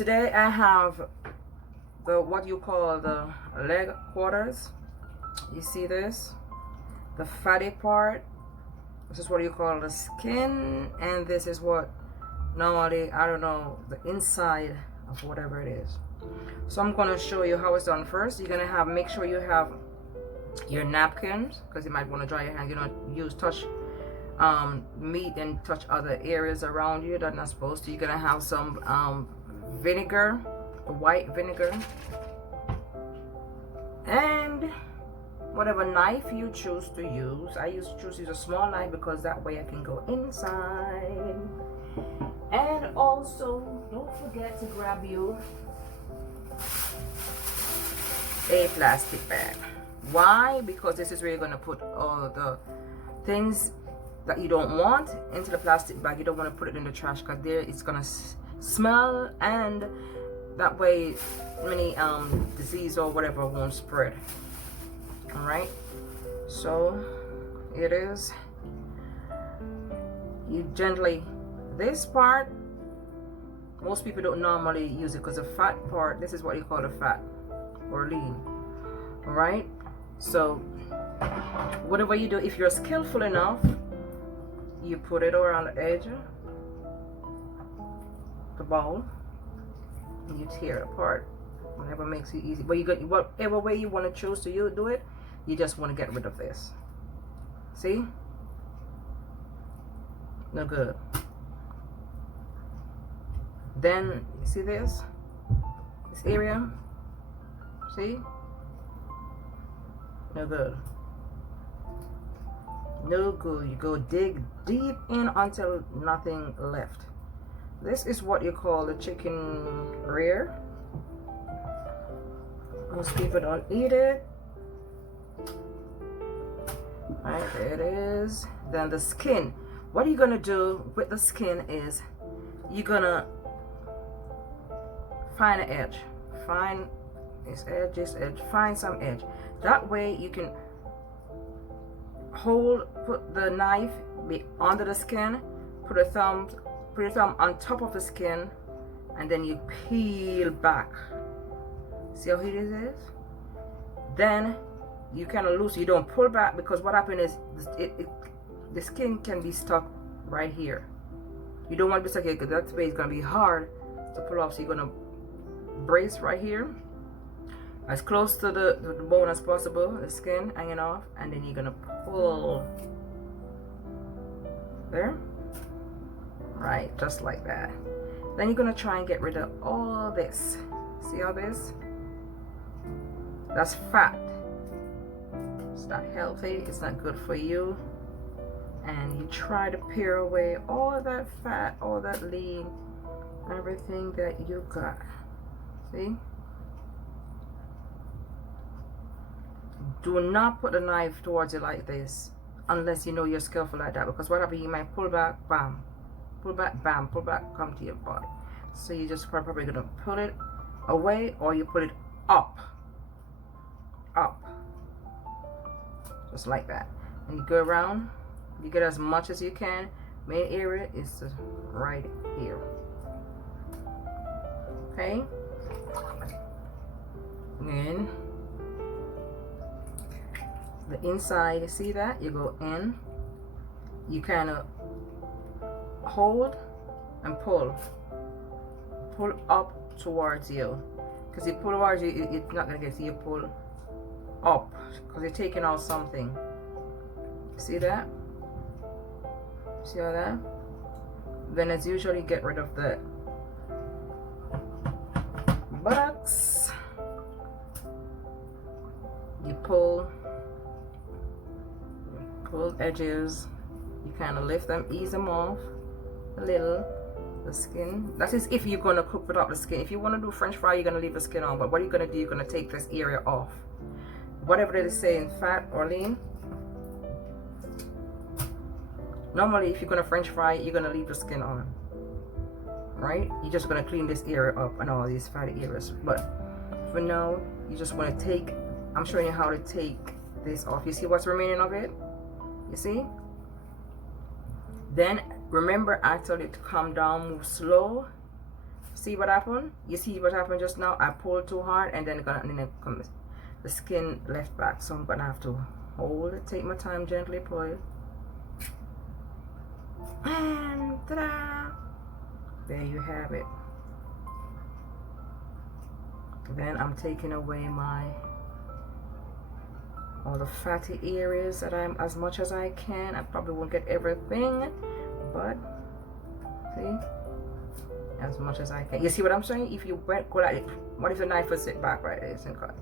Today I have the what you call the leg quarters. You see this? The fatty part. This is what you call the skin, and this is what normally, I don't know, the inside of whatever it is. So I'm gonna show you how it's done first. You're gonna have, make sure you have your napkins, because you might want to dry your hand. You don't use touch meat and touch other areas around you that are not supposed to. You're gonna have some vinegar, white vinegar, and whatever knife you choose to use. I choose to use a small knife because that way I can go inside. And also, don't forget to grab you a plastic bag. Why? Because this is where you're going to put all the things that you don't want into the plastic bag. You don't want to put it in the trash because there it's going to smell, and that way many disease or whatever won't spread. All right, so it is, you gently, this part most people don't normally use it because the fat part, this is what you call the fat or lean. All right, so whatever you do, if you're skillful enough, you put it around the edge of the bowl and you tear it apart, whatever makes it easy. But you got whatever way you want to choose to do it. You just want to get rid of this. See? No good. Then you see this area, see? No good. No good. You go dig deep in until nothing left. This is what you call the chicken rear. Most people don't eat it. Right, there it is. Then the skin. What are you gonna do with the skin is you're gonna find an edge. Find this edge, find some edge. That way you can put the knife under the skin, put your thumb on top of the skin, and then you peel back. See how it is? Then you kind of loose, you don't pull back, because what happens is the skin can be stuck right here. You don't want to be stuck here because that way it's going to be hard to pull off. So you're going to brace right here as close to the bone as possible, the skin hanging off, and then you're going to pull there, right, just like that. Then you're going to try and get rid of all this. See all this? That's fat. It's not healthy, it's not good for you, and you try to pare away all that fat, all that lean, everything that you got. See? Do not put the knife towards it like this unless you know you're skillful like that, because what happens, you might pull back, bam, pull back, bam, pull back, come to your body. So you just probably gonna pull it away, or you put it up, just like that, and you go around, you get as much as you can. Main area is right here. Okay, and the inside, you see that, you go in, you kind of hold and pull up towards you, because you pull towards you, it's not gonna get to you. Pull up because you're taking out something. See that? See all that? Then as usual, you get rid of the buttocks. You pull edges. You kind of lift them, ease them off a little. The skin. That is if you're gonna cook without the skin. If you want to do French fry, you're gonna leave the skin on. But what you're gonna do, you're gonna take this area off. Whatever it is saying, fat or lean. Normally, if you're gonna French fry, you're gonna leave the skin on, right? You're just gonna clean this area up and all these fatty areas. But for now, you just want to take, I'm showing you how to take this off. You see what's remaining of it? You see? Then remember, I told you to calm down, move slow. See what happened? You see what happened just now? I pulled too hard and then it comes the skin left back. So I'm gonna have to hold it, take my time, gently pull it. And ta-da! There you have it. Then I'm taking away all the fatty areas that I'm as much as I can. I probably won't get everything, but see, as much as I can. You see what I'm saying? If you go like it, what if the knife was sit back right there? It's cut.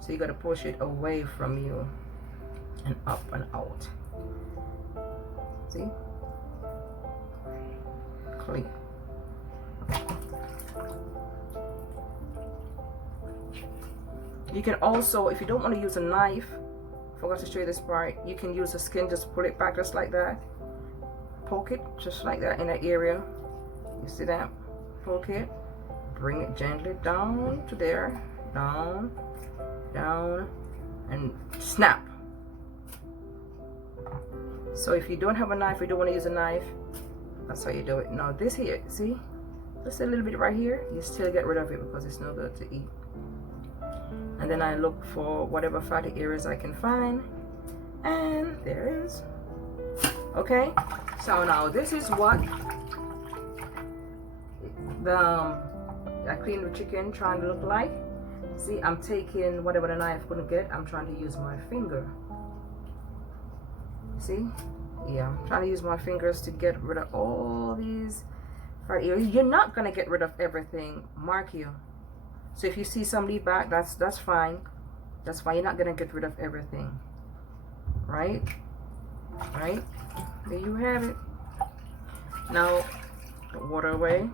So you got to push it away from you and up and out. See? Clean. You can also, if you don't want to use a knife, forgot to show you this part, you can use the skin, just pull it back just like that. Poke it just like that in that area. You see that? Poke it, bring it gently down to there, down, down, and snap. So if you don't have a knife, you don't want to use a knife, that's how you do it. Now this here, see? Just a little bit right here, you still get rid of it because it's no good to eat. And then I look for whatever fatty areas I can find, and there it is. Okay, so now this is what I cleaned the chicken trying to look like. See, I'm taking whatever the knife couldn't get, I'm trying to use my finger. See? Yeah, I'm trying to use my fingers to get rid of all these fatty areas. You're not gonna get rid of everything, mark you. So if you see somebody back, that's fine. That's fine. You're not gonna get rid of everything, right? Right? There you have it. Now, the water away.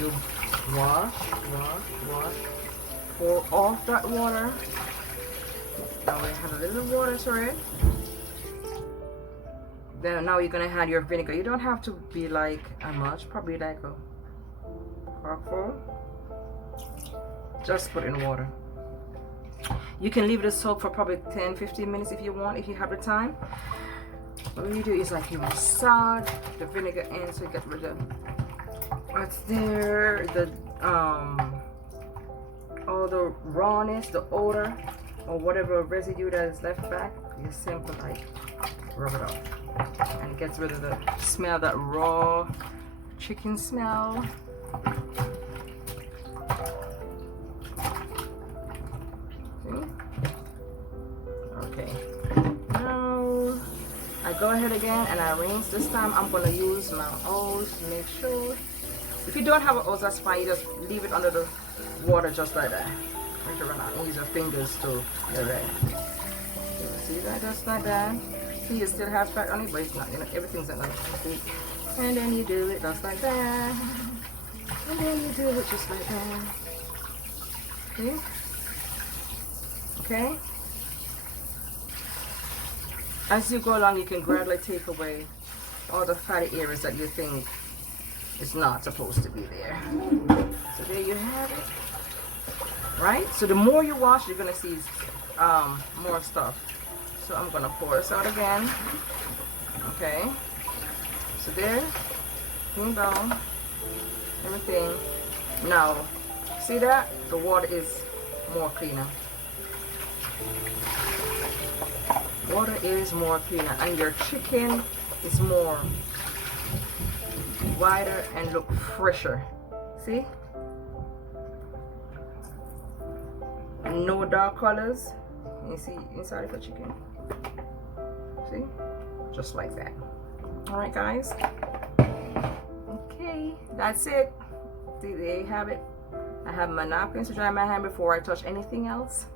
You wash. Pour off that water. Now we have a little water to it. Then now you're gonna add your vinegar. You don't have to be like how much, probably like a cupful. Just put in water. You can leave it to soak for probably 10-15 minutes if you want, if you have the time. What you do is like you massage the vinegar in so you get rid of what's there, the all the rawness, the odor, or whatever residue that is left back. You simply like rub it off. And it gets rid of the smell, that raw chicken smell. See? Okay. Now I go ahead again and I rinse. This time I'm gonna use my hose to make sure. If you don't have a hose, that's fine. You just leave it under the water just like that. Make sure not use your fingers to get ready. See that? Just like that. See, it still has fat on it, but it's not, you know, everything's not gonna be. And then you do it just like that. And then you do it just like that. See? Okay? As you go along, you can gradually take away all the fatty areas that you think is not supposed to be there. So there you have it. Right? So the more you wash, you're gonna see more stuff. So I'm gonna pour this out again. Okay. So there, clean down everything. Now, see that? The water is more cleaner. Water is more cleaner, and your chicken is more wider and look fresher. See? No dark colors. You see inside of the chicken. See? Just like that. Alright guys. Okay, that's it. See, there you have it. I have my napkins to dry my hand before I touch anything else.